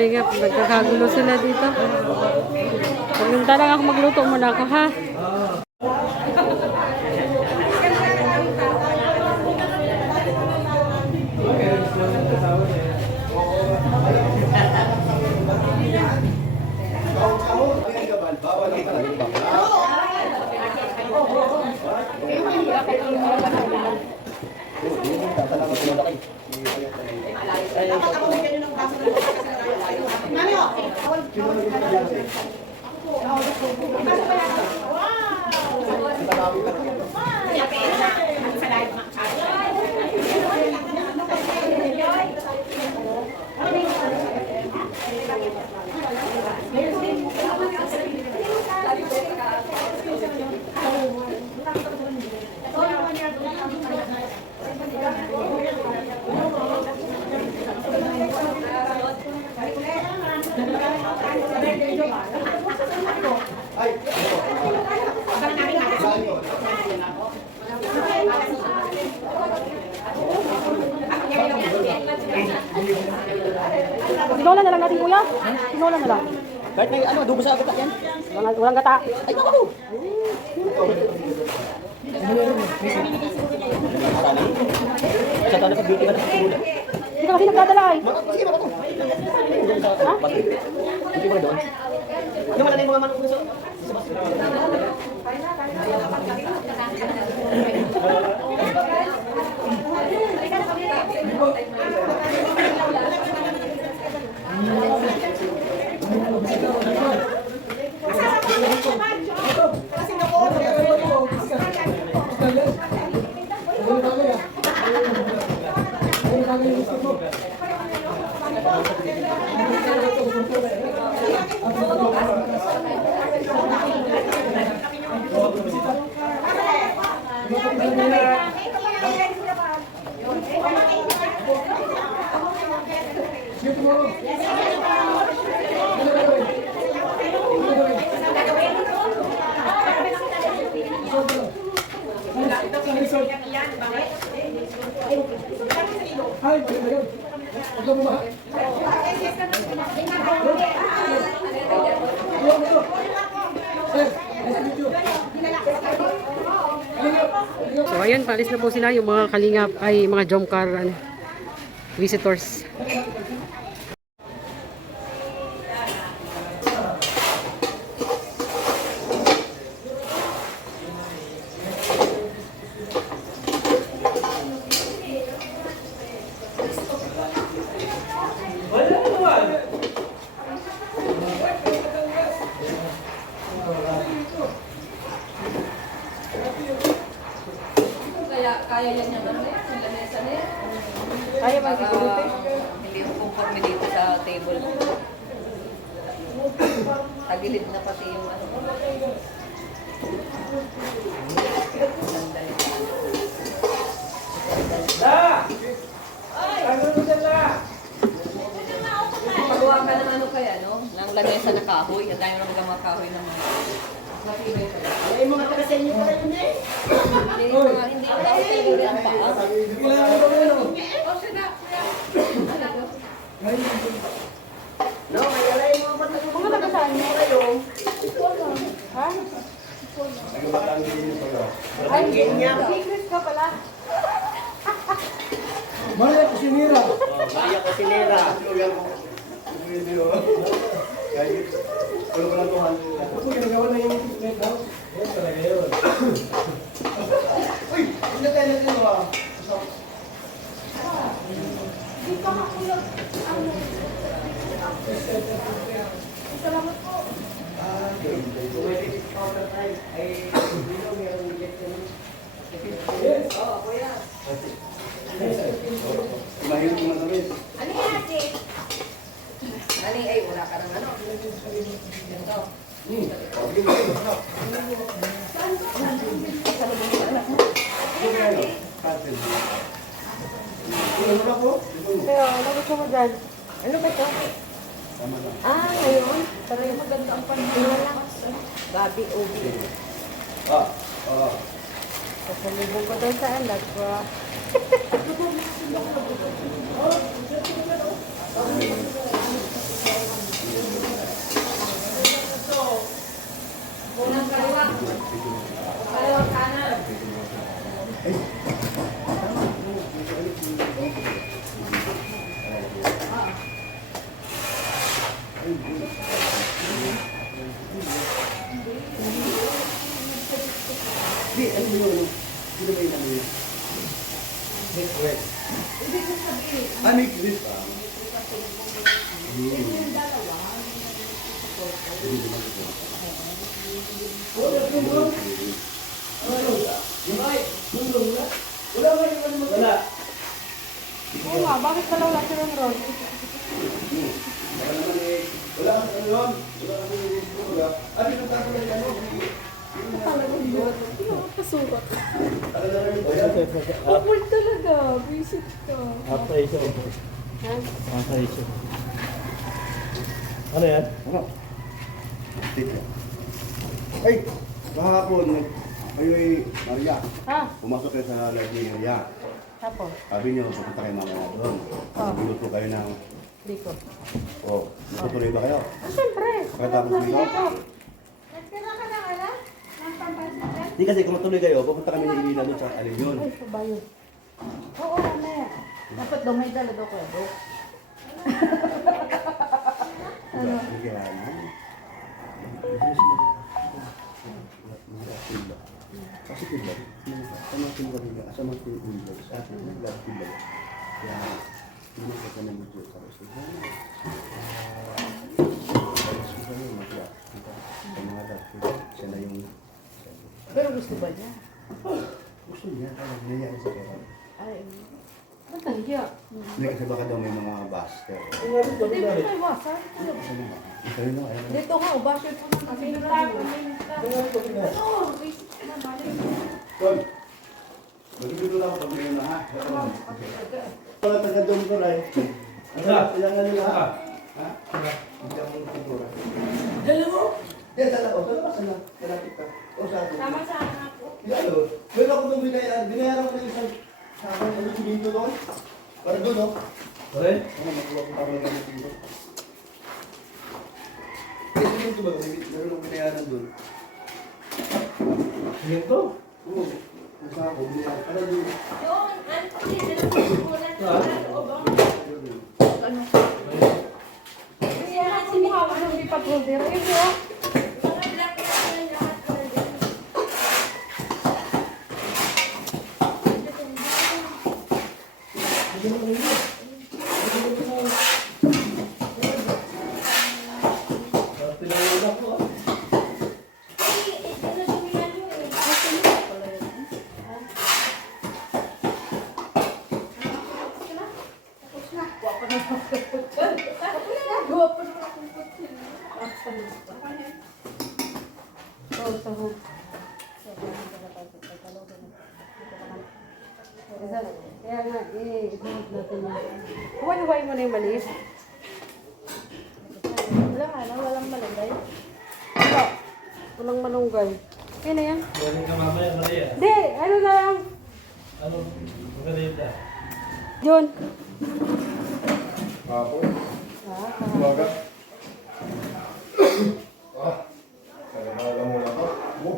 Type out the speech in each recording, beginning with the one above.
kalingap. Nagkakagulo sila dito. Pumunta lang ako, magluto muna ako ha. Tinola na lang natin, kuya. Tinola na lang. Kahit may ano, adobo sa gata yan. Walang gata. Ay, naku! Sa tala sa beauty ka na sa tula. Hindi ka kasi nagdadala eh. Sige ba ito? Ha? Hindi mo na doon. Ano man na yung mga manok gusto? So ayun, paalis na po sila yung mga kalingap ay mga jomcar visitors. Kaya yan yung ano yung lamesa na yan. Kaya ba siguro? Hindi ko conforme dito sa table. Tagilid na pati yung ano. Magawa ka ng ano kaya, no? Ng lamesa na kahoy. Ang dami naman mga kahoy ng mga. Ay, mga taga-senyo pa rin eh. Hindi yung tao tayo rin ang paa. No, may alay mga batang Mga taga-saan niyo kayo? Ha? Ay, secret ka pala. Maya Kusinira. Maya Kusinira. Ako ginagawa na yung net house. Yan talaga yun. Uy! Hindi tayo natin ba? Salamat po. Yes. Oo, kuya. Mahirap mo na rin. Ano yan, ate? Ani, ay, wala ka ng ano. Ganito. Pero, ano gusto mo dyan? Ano ba ito? Ngayon. Talagang maganda ang pandiwala. Gabi, ubi. Kasalubong ko doon sa anak ko. Hindi, ano ba yun? Sino ba yung ano yun? Mixed wet. Ah, mixed wet. Wala. Oo nga, bakit dalawa si Ron Ron? Wala naman eh. Wala kang ano yun. Wala kang wala. Ano yung tatalo na ano? Kasukat. Ano na rin ba yan? Awkward talaga. Visit ka. Ha? Ano yan? Ano? Dito. Ay! Kahapon, kayo ay Maria. Ha? Pumasok kayo sa live ni Maria. Tapos? Sabi niyo, pupunta kayo mamaya doon. Binuto kayo ng... Dito. Oh, natutuloy ba kayo? Ah, syempre. Pagkatapos dito? Hindi kasi kung matuloy kayo, pupunta kami ni Lina doon sa Alibyon. Ay, pabayo. Oo, mamaya. Dapat daw may dala daw kayo. Ano? Ligayanan. Kasi tibag. Sama tibag nila. Sama tibag. Sa atin, naglag tibag. Kaya, hindi ko ka ng video. Tapos, siya na yung... Pero gusto ba niya? Gusto niya. Naya sa kaya. Ay, ba't nahiya? Hindi kasi baka daw may mga baster. Hindi mo tayo iwasan. Ito yun, ayun. Dito nga, ubasyo po na kami. Tol, magiging lang ako pag ngayon na ha. Wala taga doon ko rin. Ilang ano na ha? Ha? Hindi ako siguro. Dala mo? Yan, dala ko. Dala ka sana. Dala kita. O sa akin. Tama sa anak ko. Ano? Meron ako doon binayaran. Binayaran ko na isang sa akin. Ano siminto doon? Para doon, no? Pare? Ano, makuha ko parang namin dito. May siminto ba? Meron akong binayaran doon. Yan to? Oo. Nasa ako, binayaran. Para doon. Yung, auntie, nalapunan na sa loob. Ano? Kaya si Mikawa nung ipatrolder. Ayun siya. Mga black na lahat ko na dyan. Pinawala ko ah. Ay, ito na dumihan mo eh. Oo, sahog. Kaya nga, i-ihog natin yan. Huwag-huwag mo na yung maliit. Wala nga na, walang malunggay. Wala. Walang malunggay. Kaya na yan. Galing ka mamaya, Maria. Hindi, ano na lang. Ano? Magaling ka. Yun. Ako. Ah, Umaga. Kalabaga mo lang ako. Mo.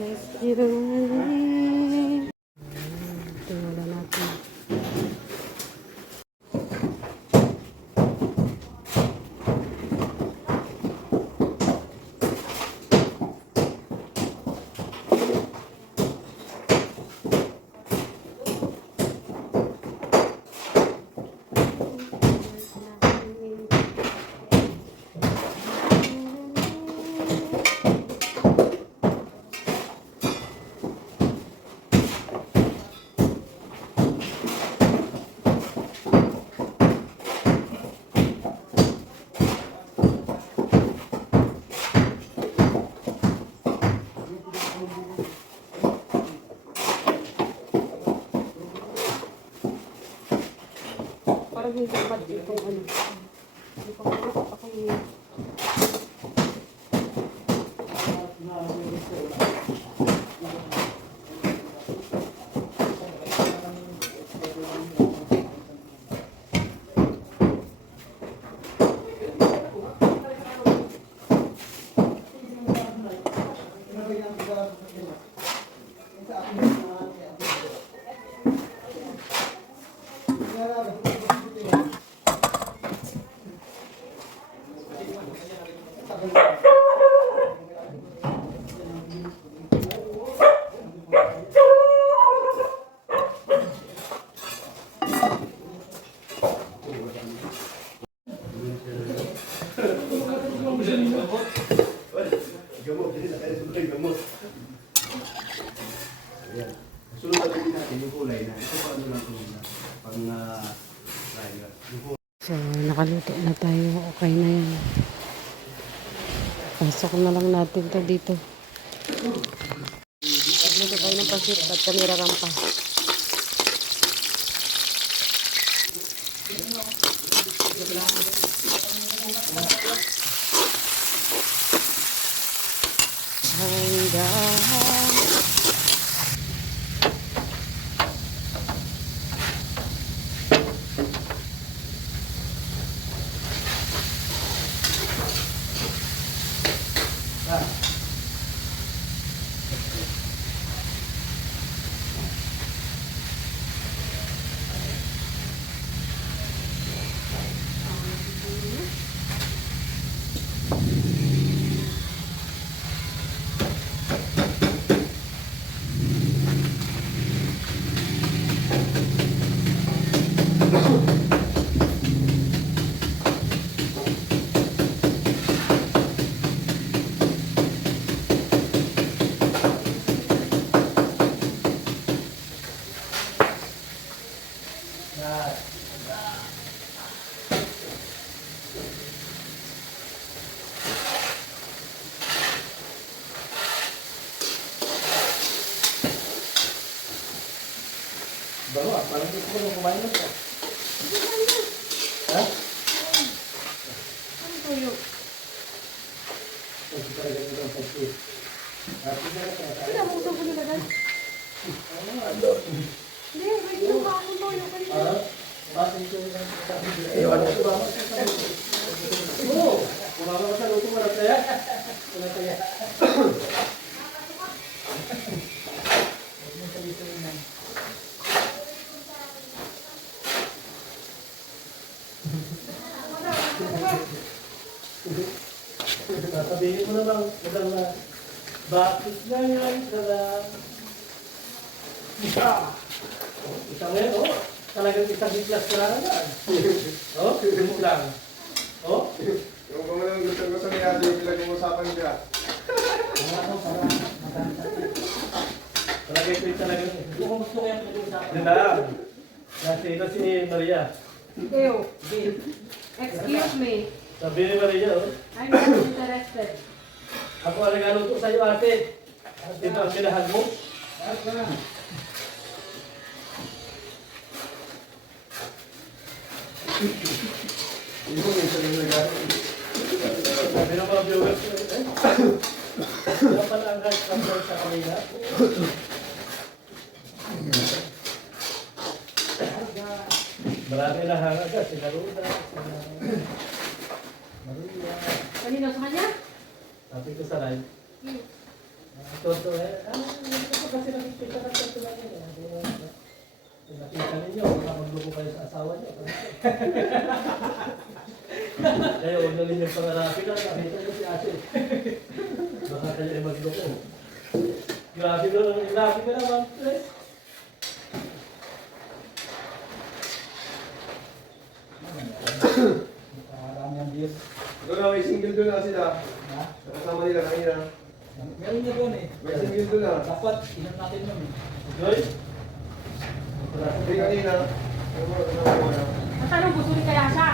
Just you know. Tingnan natin. Parang hindi bad itong ano. Hindi ko makakot ako yung... Gamot, hindi na tayo sunod yung gamot. Ayan. Sunod natin natin yung kulay na. Ito pa ano lang ito na. Pang rider. So, nakaluto na tayo. Okay na yan. Pasok na lang natin to dito. Nagluto tayo ng pasit at kamera rampa. Hanggang Bago ah, parang gusto ko nung kumain na siya. Ha? ano tuyo? Kasi talaga nito ang pag-tip. Kasi talaga kaya Hindi mo gusto ko nilagay. Hindi, wait lang ka ako tuyo. ah, bakit ito yung sabi nila? Ewan ko ba? Oo! Kumama ka sa luto mo na kaya? Wala kaya. Sabihin mo naman, madang na, bakit ganyan ka lang? Isang yan, oh. Talagang isang hiklas ka lang yan. Oh, hiklas lang. Oh, Yung kung ano gusto ni Ate yung pinag-uusapan niya. talaga ito yung talagang, gusto ko yan pinag-usapan. Yan lang. Kasi ito si Maria. Ew. Excuse me. Sabi ni Maria, oh. I'm not interested. Ako ang nagaluto sa'yo, ate. Ito ang sinahag mo. Yung isa yung nag-aaral. Sabi ng mga viewers, kaya pala ang guys kapag sa kanila. Marami na hangaga, sila Ruda, sila Maria. Kanino sa kanya? Sabi ko sa live. Toto hindi ko kasi nakikita na toto lang yun. Kung nakita ninyo, baka magluko kayo sa asawa niyo. Kaya huwag na ninyo pangarapin na, nakita niyo si Ate. Baka kayo ay magluko. Grabe ka naman, Chris. Marami ang beer. Doon na, may single doon na sila. Ha? Kasama nila kanina. Meron niya doon eh. May single doon na. Dapat, inan natin yun eh. Joy? Hindi kanina. Ano mo, kasama mo na. Matanong gusto ni kaya siya?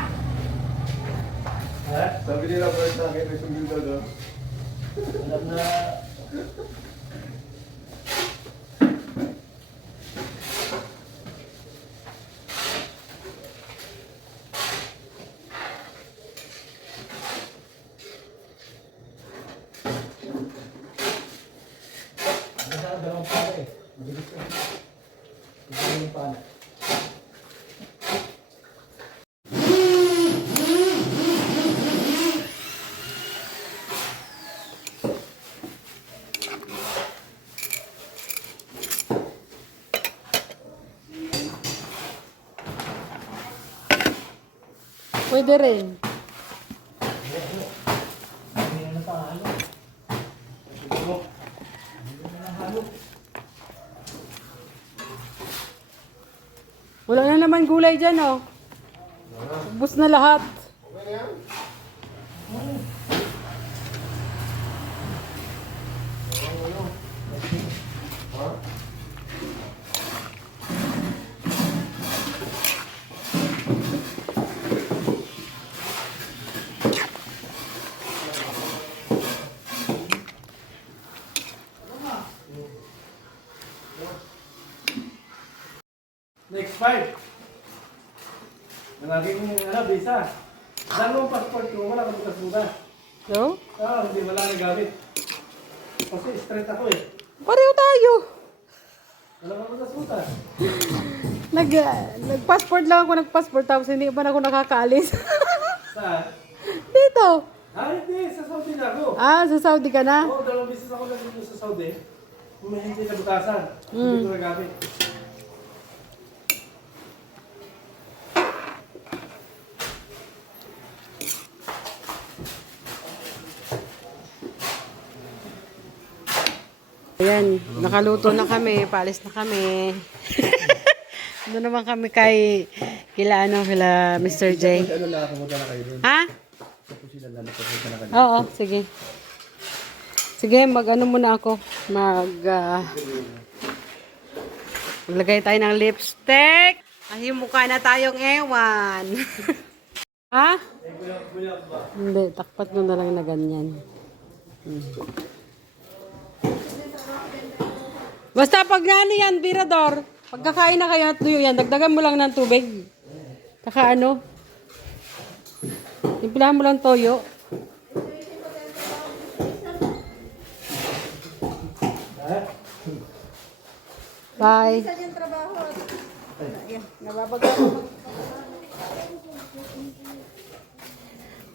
Ha? Sabi nila first sa akin, may single daw doon. Alam na, dalawang pana eh. Mabilis ko. Ito yung pana. Pwede rin. Wala na naman gulay dyan, oh. Ubus na lahat. Next 5. Nalagay mo yung visa. Dalawang passport ko, wala kang kasuda. So? Hindi wala na gamit. Kasi straight ako eh. Pareho tayo. Wala kang kasuda. Nag-passport lang ako, nag-passport tapos hindi pa na ako nakakaalis. Saan? Dito. Hindi. Sa Saudi na ako. Sa Saudi ka na? Oo, dalawang beses ako lang dito sa Saudi. May hindi na butasan. Hindi ko na gamit. Ayan, nakaluto na kami, paalis na kami. Doon naman kami kay kila Mr. J. Ano lang, pumunta na kayo doon. Ha? Sa kusina lang, pumunta na kayo. Oo, sige. Sige, muna ako. Maglagay tayo ng lipstick. Ay, mukha na tayong ewan. Ha? Hindi, takpat mo na lang na ganyan. Basta pag ano yan, Birador, pagkakain na kayo at tuyo yan, dagdagan mo lang ng tubig. Saka ano, timplahan mo lang toyo. Bye.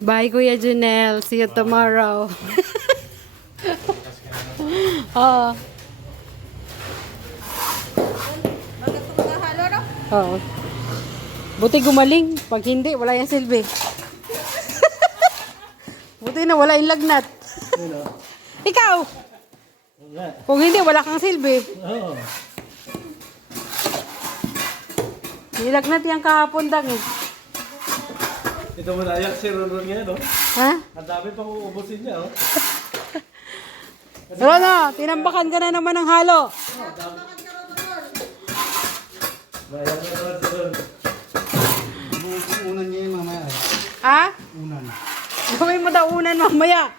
Bye, Kuya Junel. See you tomorrow. Oo. Oo. Buti gumaling. Pag hindi, wala yung silbi. Buti na wala yung lagnat. Ikaw! Kung hindi, wala kang silbi. Oo. Nilagnat yung kahapon dang eh. Ito mo na ayak si Ronron ngayon, no? Ha? Ang dami pang uubusin niya, oh. Rono, tinambakan ka na naman ng halo. Bayan na naman si Ron. Unan niya yun mamaya. Ha? Unan. Gawin mo daw unan mamaya.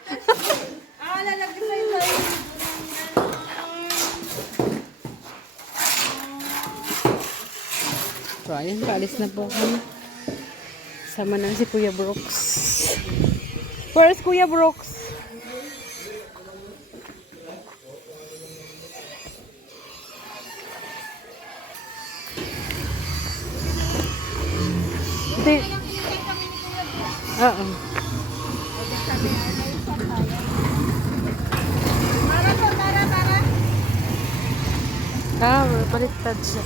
So, ayun, paalis na po kami. Sama na si Kuya Brooks. Where's Kuya Brooks? Hindi. Oo. Baliktad siya.